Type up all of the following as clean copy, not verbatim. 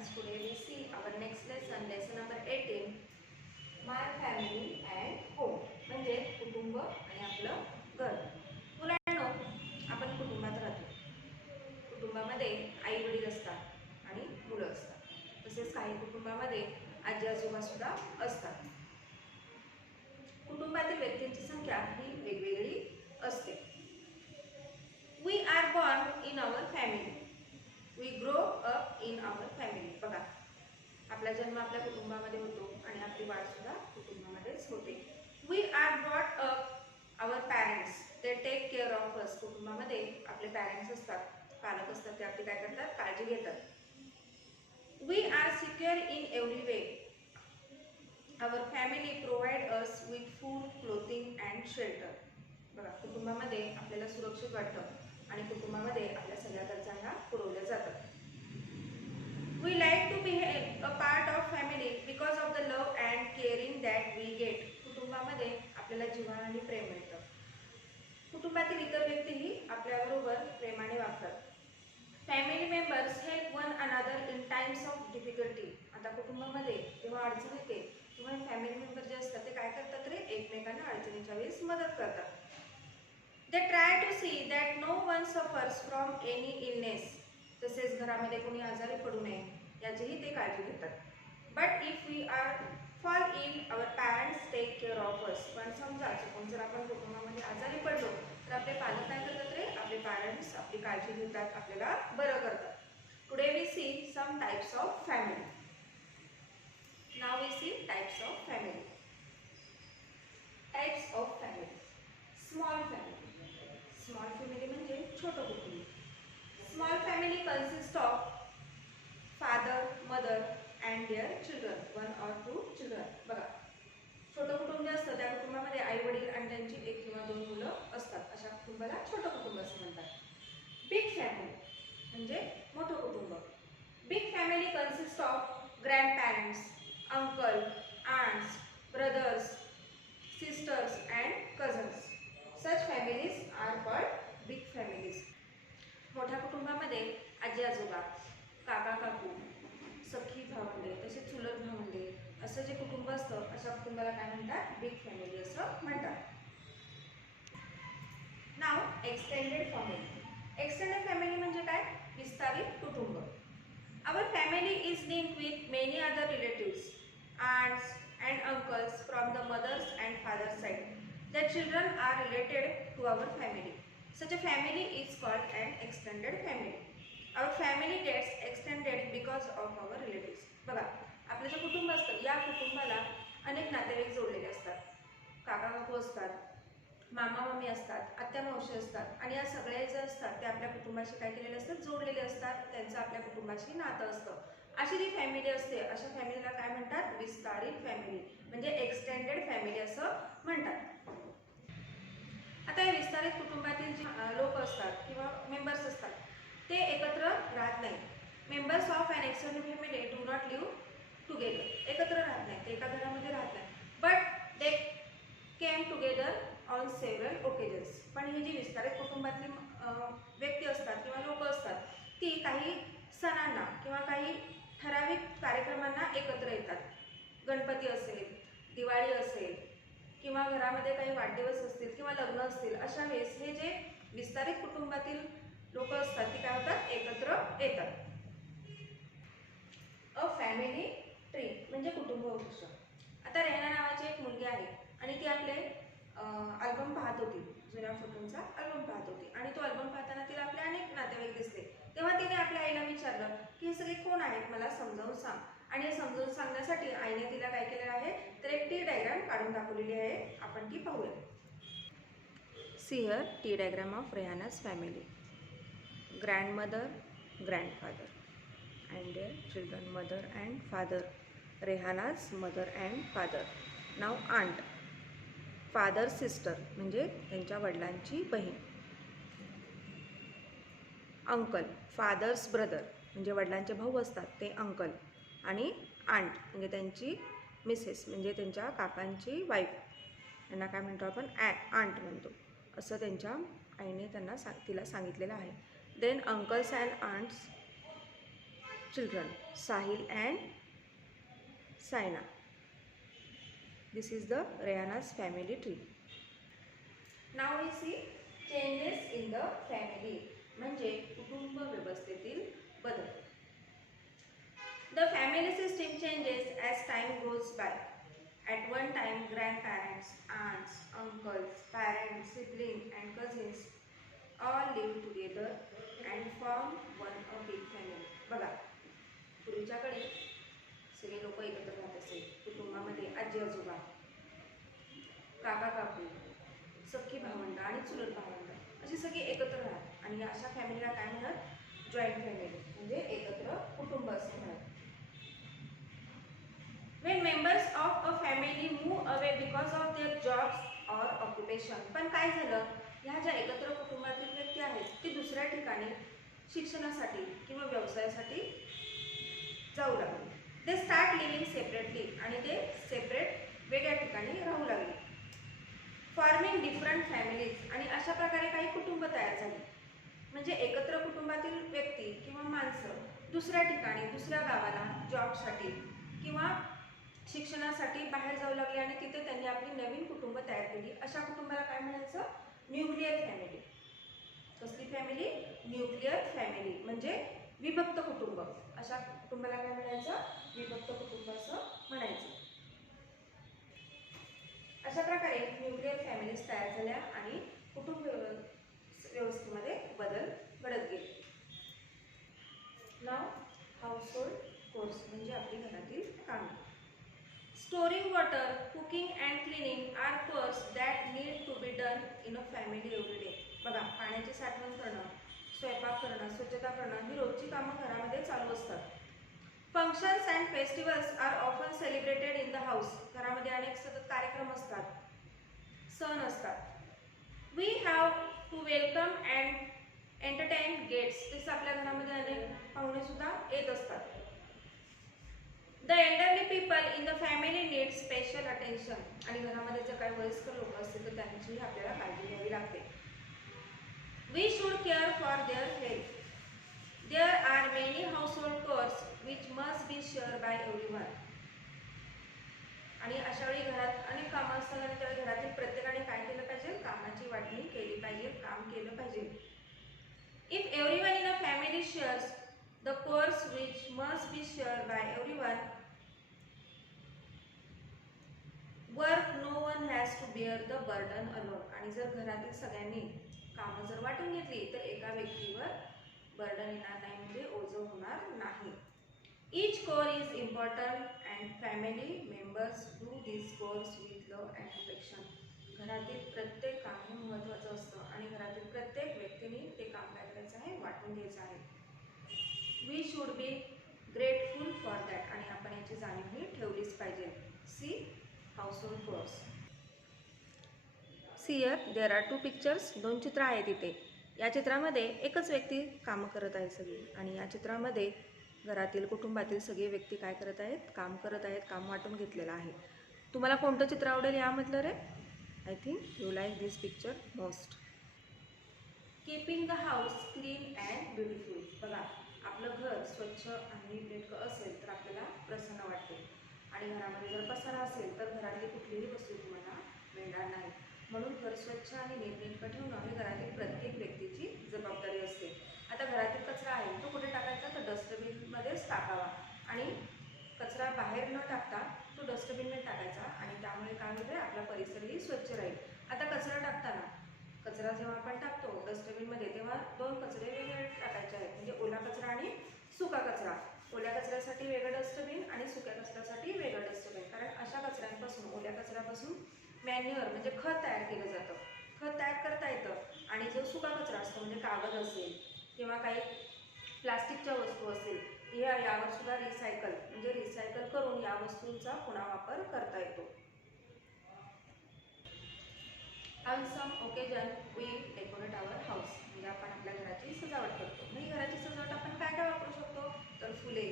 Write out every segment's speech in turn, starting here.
students, today we see our next lesson, lesson number 18, My Family and Home. म्हणजे कुटुंब आणि आपलं घर. मुलांनो, आपण कुटुंबात राहतो. कुटुंबामध्ये आई वडील असतात आणि मुलं असतात. तसेच काही कुटुंबामध्ये आजी आजोबा सुद्धा असतात. कुटुंबातील व्यक्तींची संख्या ही वेगवेगळी असते. We are born in our family. We grow up in our family. बघा, आपला जन्म आपल्या कुटुंबामध्ये होतो आणि आपली वाढ सुद्धा कुटुंबामध्येच होते. We are brought up our parents. They take care of us. कुटुंबामध्ये आपले पॅरेंट्स असतात, पालक असतात, ते आपली काय करतात, काळजी घेतात. We are secure in every way. Our family provide us with food, clothing and shelter. बघा, कुटुंबामध्ये आपल्याला सुरक्षित वाटतं आणि कुटुंबामध्ये आपल्या सगळ्या गरजांना पुरवल्या जातात. We like to be a part of family because of the love and caring that we get. कुटुंबामध्ये आपल्याला जिव्हाळा आणि प्रेम मिळतं. कुटुंबातील इतर व्यक्तीही आपल्याबरोबर प्रेमाने वागतात. Family members help one another in times of difficulty. आता कुटुंबामध्ये जेव्हा अडचण येते तेव्हा फॅमिली मेंबर जे असतात ते काय करतात रे, एकमेकांना अडचणीच्या वेळेस मदत करतात. They try to see that no one suffers from any illness. तसेच घरामध्ये कोणी आजारी पडू नये याचीही ते काळजी घेतात. But if we are fall ill, our parents take care of us. पण समजा चुकून जर आपण कुटुंबामध्ये आजारी पडलो तर आपले पालक काय करतात रे, आपले पॅरेंट्स आपली काळजी घेतात, आपल्याला बरं करतात. Today we see some types of family. Now we see types of family. Types of family. Small family. Small family म्हणजे छोटं कुटुंब. Small family consists of father, mother and their children, one or two children. बघा, छोटं कुटुंब जे असतं त्या कुटुंबामध्ये आई वडील आणि त्यांची एक किंवा दोन मुलं असतात. अशा कुटुंबाला छोटं कुटुंब असं म्हणतात. बिग फॅमिली म्हणजे मोठं कुटुंब. Big family consists of grandparents, uncle, aunts, brothers, sisters and cousins. Such families are called big families. मोठ्या कुटुंबामध्ये आजी आजोबा, काका काकू, सख्खी भावंडे, तसेच चुलत भावंडे असं जे कुटुंब असतं अशा कुटुंबाला काय म्हणतात, बिग फॅमिली असं म्हणतात. नाव एक्सटेंडेड फॅमिली. एक्सटेंडेड फॅमिली म्हणजे काय, विस्तारित कुटुंब. Our family is linked with many other relatives, aunts and uncles from the mother's and father's side. Their children are related to our family. Such a family is called an extended family. Our family gets extended because of our relatives. बघा, आपलं जे कुटुंब असतं या कुटुंबाला अनेक नातेवाईक जोडलेले असतात. काका काकू असतात, मामा मामी असतात, आत्या मावशी असतात आणि या सगळे जे असतात ते आपल्या कुटुंबाशी काय केलेले असतात, जोडलेले असतात. त्यांचं आपल्या कुटुंबाशी नातं असतं. अशी जी फॅमिली असते अशा फॅमिलीला काय म्हणतात, विस्तारित फॅमिली म्हणजे एक्सटेंडेड फॅमिली असं म्हणतात. आता या विस्तारित कुटुंबातील जे लोक असतात किंवा मेंबर्स असतात ते एकत्र राहत नाही. Members of an extended family do not live together. एकत्र राहत नाही, ते एका घरामध्ये राहत नाही. But they came together on several occasions. पण ही जी विस्तारित कुटुंबातली व्यक्ती असतात किंवा लोक असतात ती काही सणांना किंवा काही ठराविक कार्यक्रमांना एकत्र येतात. गणपती असेल, दिवाळी असेल किंवा घरामध्ये काही वाढदिवस असतील किंवा लग्न असतील अशा वेळेस हे जे विस्तारित कुटुंबातील लोक असतात ते काय होतात, एकत्र येतात. अ फॅमिली ट्री म्हणजे कुटुंब वृक्ष. आता रेहाना नावाची एक मुलगी आहे आणि ती आपले अल्बम पाहत होती, जुन्या फोटोंचा अल्बम पाहत होती आणि तो अल्बम पाहताना तिला आपले अनेक नातेवाईक दिसले. तेव्हा तिने आपल्या आईला विचारलं की हे सगळे कोण आहेत, मला समजावून सांग. आणि हे समजावून सांगण्यासाठी आईने तिला काय केलेलं आहे, तर एक टी डायग्राम काढून दाखवलेली आहे. आपण ती पाहूया. See here the diagram of Rehana's family. Grandmother, grandfather and their children, mother and father. Rehana's mother and father. Now aunt, father sister म्हणजे त्यांच्या वडिलांची बहीण. अंकल, फादर्स ब्रदर म्हणजे वडिलांचे भाऊ असतात ते अंकल. आणि आंट म्हणजे त्यांची मिसेस म्हणजे त्यांच्या काकांची वाईफ, यांना काय म्हणतो आपण, आंट म्हणतो. असं त्यांच्या आईने तिला सांगितलेलं आहे. Then uncles and aunts children, Sahil and Saina. This is the Rayana's family tree. Now we see changes in the family, म्हणजे कुटुंब व्यवस्थेतील बदल. The family system changes as time goes by. At one time, grandparents, aunts, uncles, parents, siblings and cousins all live together and form one a big family. बघा, पूर्वीच्या काळी सगळे लोक एकत्र राहत असे. कुटुंबामध्ये आजी आजोबा, काका काकू, सख्खी भावंड आणि चुलत भावंड अशी सगळी एकत्र राहतात आणि अशा फॅमिलीला काय म्हणतात? जॉईंट फॅमिली, म्हणजे एकत्र कुटुंब असे म्हणतात. When members of a family move away because of their jobs or occupation, पण काय झालं, ह्या ज्या एकत्र कुटुंबातील व्यक्ती आहेत ते दुसऱ्या ठिकाणी शिक्षणासाठी किंवा व्यवसायासाठी जाऊ लागले. They start living separately, आणि ते सेपरेट वेगळ्या ठिकाणी राहू लागले. फॉर्मिंग डिफरंट फॅमिलीज, आणि अशा प्रकारे काही कुटुंब तयार झाली. म्हणजे एकत्र कुटुंबातील व्यक्ती किंवा माणसं दुसऱ्या ठिकाणी, दुसऱ्या गावाला जॉबसाठी किंवा शिक्षणासाठी बाहेर जाऊ लागले आणि तिथे त्यांनी आपली नवीन कुटुंब तयार केली. अशा कुटुंबाला काय म्हणायचं? Nuclear family. कसली फॅमिली? न्यूक्लियर फॅमिली, म्हणजे विभक्त कुटुंब. अशा कुटुंबाला काय म्हणायचं? विभक्त कुटुंब असं म्हणायचं. अशा प्रकारे न्यूक्लियर फॅमिलीज तयार झाल्या आणि कुटुंब व्यवस्थेमध्ये बदल घडत गेले. नाव हाऊसहोल्ड कोर्स, म्हणजे आपली घरातील कामे. Storing water, cooking and cleaning are chores that need to be done in a family every day. बघा, पाण्याची साठवण करणं, स्वयंपाक करणं, स्वच्छता करणं ही रोजची कामं घरामध्ये चालू असतात. Functions and festivals are often celebrated in the house. घरामध्ये अनेक सतत कार्यक्रम असतात, सण असतात. We have to welcome and entertain guests. तसेच आपल्या घरामध्ये अनेक पाहुणे सुद्धा येत असतात. The elderly people in the family need special attention. आणि घरामध्ये जर काही वयस्कर लोक असतील तर त्यांची आपल्याला काळजी घ्यावी लागते. We should care for their health. There are many household chores which must be share by everyone. आणि अशा वेळी घरात अनेक कामं असतात आणि त्यावेळी घरातील प्रत्येकाने काय केलं पाहिजे? कामाची वाटणी केली पाहिजे, काम केलं पाहिजे. If everyone in a family shares the chores which must be share by everyone, work no one has to bear the burden alone. आणि जर घरातील सगळ्यांनी कामं जर वाटून घेतली तर एका व्यक्तीवर बर्डन येणार नाही, म्हणजे ओझं होणार नाही. Each core is important and family members do these course with love and affection. घरातील प्रत्येक काम हे महत्त्वाचं असतं आणि घरातील प्रत्येक व्यक्तीने ते काम काय करायचं आहे? वाटून घ्यायचं आहे. We should be grateful for that. आणि आपण याची जाणीव ही ठेवलीच पाहिजे. See household chores. Here there are 2 pictures. 2 चित्र आहेत इथे. या चित्रामध्ये एकच व्यक्ती कामं करत आहे सगळी, आणि या चित्रामध्ये घरातील कुटुंबातील सगळे व्यक्ती काय करत आहेत? काम करत आहेत, काम वाटून घेतलेलं आहे. तुम्हाला कोणतं चित्र आवडेल यामधलं रे? I think you like this picture most. Keeping the house clean and beautiful. बघा, आपलं घर स्वच्छ आणि नीटकं असेल तर आपल्याला प्रसन्न वाटते. आणि घरामध्ये जर पसारा असेल तर घरातली कुठलीही वस्तू तुम्हाला मिळणार नाही. म्हणून घर स्वच्छ आणि नीटनेटकं ठेवणं ही घरातील प्रत्येक व्यक्तीची जबाबदारी असते. आता घरातील कचरा आहे तो कुठे टाकायचा? तर डस्टबिनमध्येच टाकावा. आणि कचरा बाहेर न टाकता तो डस्टबिनमध्ये टाकायचा, आणि त्यामुळे काय होते? आपला परिसरही स्वच्छ राहील. आता कचरा टाकताना, कचरा जेव्हा आपण टाकतो डस्टबिनमध्ये तेव्हा 2 कचरे वेगळे टाकायचे आहेत, म्हणजे ओला कचरा आणि सुका कचरा. ओल्या कचऱ्यासाठी वेगळं डस्टबिन आणि सुक्या कचऱ्यासाठी वेगळं डस्टबिन. कारण अशा कचऱ्यांपासून, ओल्या कचऱ्यापासून मॅन्युअर म्हणजे खत तयार केलं जातं. खत तयार करता येतं. आणि जो सुका कचरा असतो म्हणजे कागद असेल किंवा काही प्लास्टिकच्या वस्तू असेल, यावर सुद्धा रिसायकल करून या वस्तूंचा पुन्हा वापर करता येतो. On some occasion we decorate our house. म्हणजे आपण आपल्या घराची सजावट करतो. म्हणजे घराची सजावट आपण काय काय वापरू शकतो? तर फुले,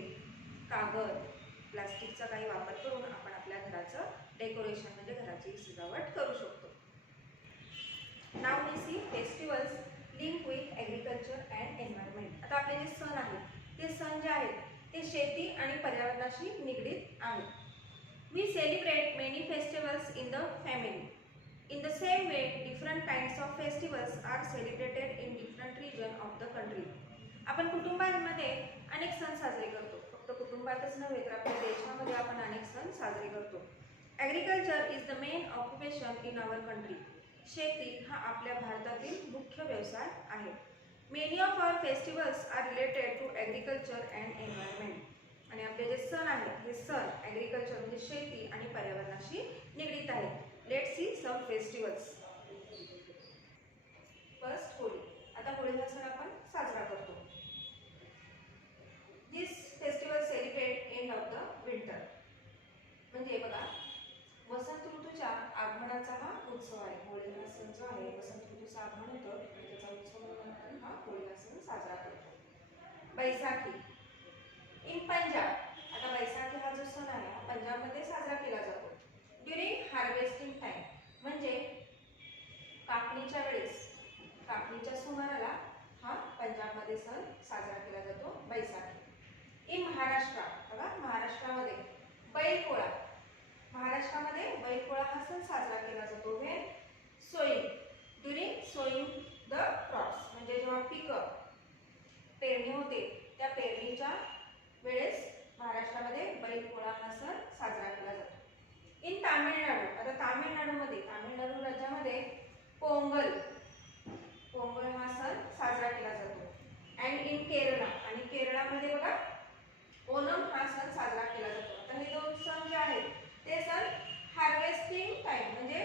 कागद, प्लास्टिकचा काही वापर करून आपण आपल्या घराचं डेकोरेशन म्हणजे घराची सजावट करू शकतो. Now we see festivals link with agriculture and environment. आता आपले जे सण आहेत ते सण जे आहेत ते शेती आणि पर्यावरणाशी निगडीत आहेत. We celebrate many festivals in the family. In the same way, different kinds of festivals are celebrated in different regions of the country. आपण कुटुंबांमध्ये अनेक सण साजरे करतो. फक्त कुटुंबातच नव्हे तर आपल्या देशामध्ये आपण अनेक सण साजरे करतो. Agriculture is the main occupation in our country. शेती हा आपल्या भारतातील मुख्य व्यवसाय आहे. Many of our festivals are related to agriculture and environment. आणि आपले जे सण आहेत हे सण ॲग्रिकल्चर म्हणजे शेती आणि पर्यावरणाशी निगडीत आहेत. Let's see some festivals. First Holi. आता होळी हा सण आपण साजरा करतो. This festival celebrate end of the winter. म्हणजे बघा वसंत ऋतूच्या आगमनाचा हा उत्सव आहे. होळी हा सण जो आहे वसंत ऋतूचं आगमन होतं आणि त्याचा उत्सव म्हणून आपण हा होळी हा सण साजरा करतो. बैसाखी. इन पंजाब. आता बैसाखी हा जो सण आहे हा पंजाबमध्ये साजरा केला जातो. ड्युरिंग हार्वेस्टिंग टाइम म्हणजे कापणीच्या वेळेस कापणीच्या सुमाराला हा पंजाबमध्ये सण साजरा केला जातो बैसाखी. इन महाराष्ट्र. बघा महाराष्ट्रामध्ये बैलपोळा. महाराष्ट्रामध्ये बैलपोळा हा सण साजरा केला जातो. When sowing. During sowing the crops म्हणजे जेव्हा पिकं पेरणी होते त्या पेरणीच्या वेळेस महाराष्ट्रामध्ये बैलपोळा हा सण साजरा केला जातो. इन तामिळनाडू. आता तामिळनाडूमध्ये तामिळनाडू राज्यामध्ये पोंगल पोंगल हा सण साजरा केला जातो. And in Kerala. आणि केरळामध्ये बघा ओणम हा सण साजरा केला जातो. आता हे दोन सण जे आहेत ते सण हार्वेस्टिंग टाइम म्हणजे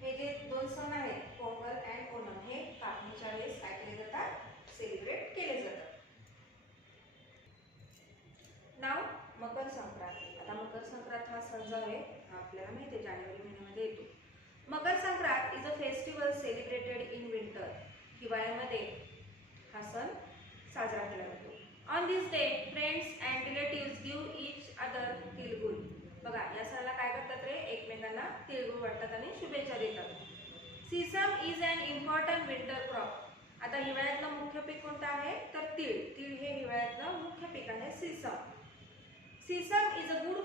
हे जे दोन सण आहेत पोंगल अँड ओणम हे कापणीच्या वेळेस काय केले जातात सेलिब्रेट केले जातात. नाव मकर संक्रांत. आता मकर संक्रांत हा सण जो आहे हा आपल्याला माहिती आहे जानेवारी महिन्यामध्ये येतो. Makar Sankrant is a festival celebrated in winter. हिवाळ्यामध्ये हा सण साजरा केला जातो. On this day friends and relatives give each other tilgul. बघा या सणाला काय करतात रे एकमेकांना तिळगुळ वाटतात आणि शुभेच्छा देतात. Sesame is an important winter crop. आता हिवाळ्यातलं मुख्य पीक कोणतं आहे तर तीळ. तीळ हे हिवाळ्यातलं मुख्य पीक आहे sesame. Sesame is a good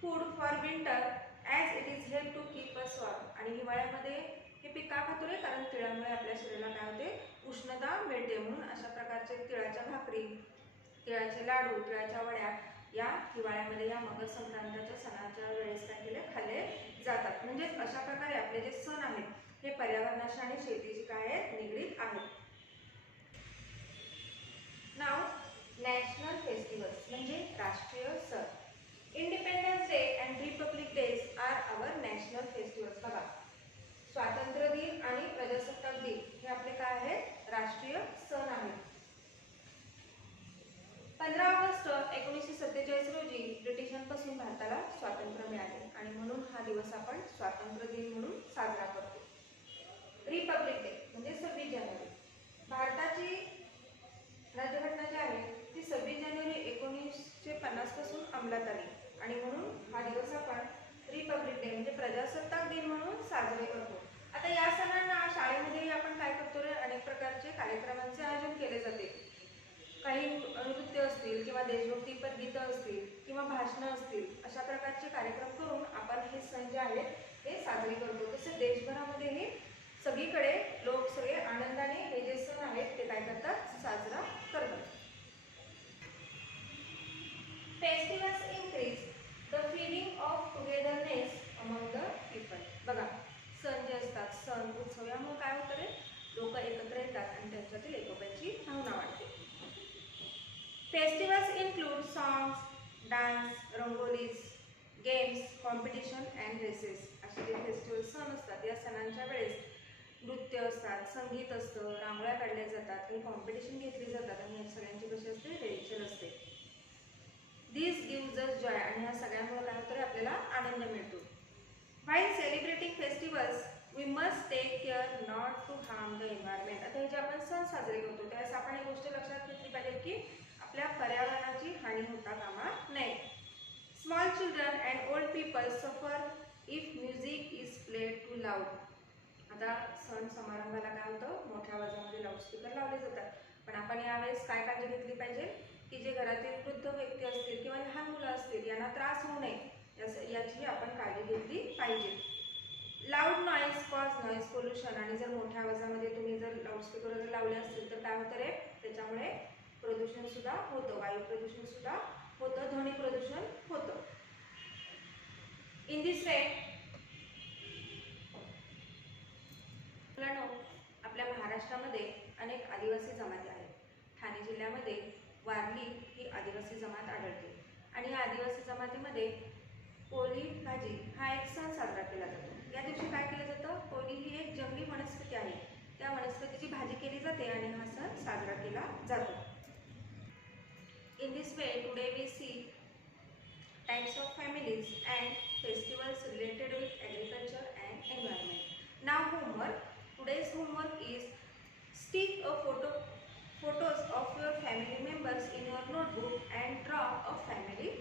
food for winter as it is help to keep us warm. आणि हिवाळ्यामध्ये हे पीक का खातो रे कारण तिळामुळे आपल्या शरीराला काय होते उष्णता मिळते. म्हणून अशा प्रकारचे तिळाच्या भाकरी तिळाचे लाडू तिळाच्या वड्या या हिवाळ्यामध्ये या मकर संक्रांतीच्या सणाच्या वेळेस काय केले खाल्ले जातात. म्हणजेच अशा प्रकारे आपले जे सण आहेत हे पर्यावरणाशी आणि शेतीशी काय आहेत निगडीत आहेत. नाव नॅशनल फेस्टिवल्स म्हणजे राष्ट्रीय सण. Independence day and republic days are our national festivals. बघा स्वातंत्र्य दिन आणि प्रजासत्ताक दिन हे आपले काय आहेत राष्ट्रीय सण आहेत. 15 ऑगस्ट 1947 रोजी ब्रिटिशांपासून भारताला स्वातंत्र्य मिळाले आणि म्हणून हा दिवस आपण स्वातंत्र्य दिन म्हणून साजरा करतो. रिपब्लिक डे म्हणजे 26 जानेवारी. भारताची राज्यघटना जी आहे ती 26 जानेवारी 1950 पासून अंमलात आली आणि म्हणून हा दिवस आपण रिपब्लिक डे म्हणजे प्रजासत्ताक दिन म्हणून साजरे करतो. आता या सणांना शाळेमध्ये आपण काय करतो रे अनेक प्रकारचे कार्यक्रमांचे आयोजन केले जाते. काही नृत्य असतील किंवा देशभक्तीपर गीतं असतील किंवा भाषणं असतील अशा प्रकारचे कार्यक्रम करून आपण हे सण जे आहेत हे साजरे करतो. तसे देशभरामध्येही सगळीकडे लोक सगळे आनंदाने हे जे सण आहेत ते काय करतात साजरा करतात. Festivals increase the feeling of togetherness among the people. बघा सण जे असतात सण उत्सव यामुळे काय होतं रे लोक एकत्र येतात आणि त्यांच्यातील एकोप्याची भावना वाढते. Festivals include songs dance rangolis games competition and races. असे जे फेस्टिवल सण असतात या सणांच्या वेळेस नृत्य असतात संगीत असतं रांगोळ्या काढल्या जातात काही कॉम्पिटिशन घेतली जातात आणि या सगळ्यांची कशी असते रेलचेल असते. This gives us joy. आणि ह्या सगळ्यांमुळे काय होतं आपल्याला आनंद मिळतो. While celebrating festivals we must take care not to harm the environment. आता हे जे आपण सण साजरे करतो त्यावेळेस आपण एक गोष्ट लक्षात घेतली पाहिजे की आपल्या पर्यावरणाची हानी होता कामा नये. Small children and old people suffer if music is played too loud. आता सण समारंभाला काय होतं मोठ्या आवाजामध्ये लाऊडस्पीकर लावले जातात आपण यावेळेस काय काळजी घेतली पाहिजे की जे घरातील वृद्ध व्यक्ती असतील किंवा लहान मुलं असतील यांना त्रास होऊ नये याची आपण काळजी घेतली पाहिजे. Loud noise cause noise pollution. आणि जर मोठ्या आवाजामध्ये तुम्ही जर लाऊडस्पीकर जर लावले असतील तर काय होतं रे, त्याच्यामुळे प्रदूषण सुद्धा होतं, वायू प्रदूषण सुद्धा होतं, ध्वनी प्रदूषण होतं. इन दिस वे आपल्या महाराष्ट्रामध्ये अनेक आदिवासी जमाती आहेत. ठाणे जिल्ह्यामध्ये वारली ही आदिवासी जमात आढळते आणि या आदिवासी जमातीमध्ये कोली भाजी हा एक सण साजरा केला जातो. या दिवशी काय केलं जातं, कोली ही एक जंगली वनस्पती आहे, त्या वनस्पतीची भाजी केली जाते आणि हा सण साजरा केला जातो. In this way today we see types of families and festivals related with agriculture and environment. Now homework. Today's homework is stick a photos of your family members in your notebook and draw a family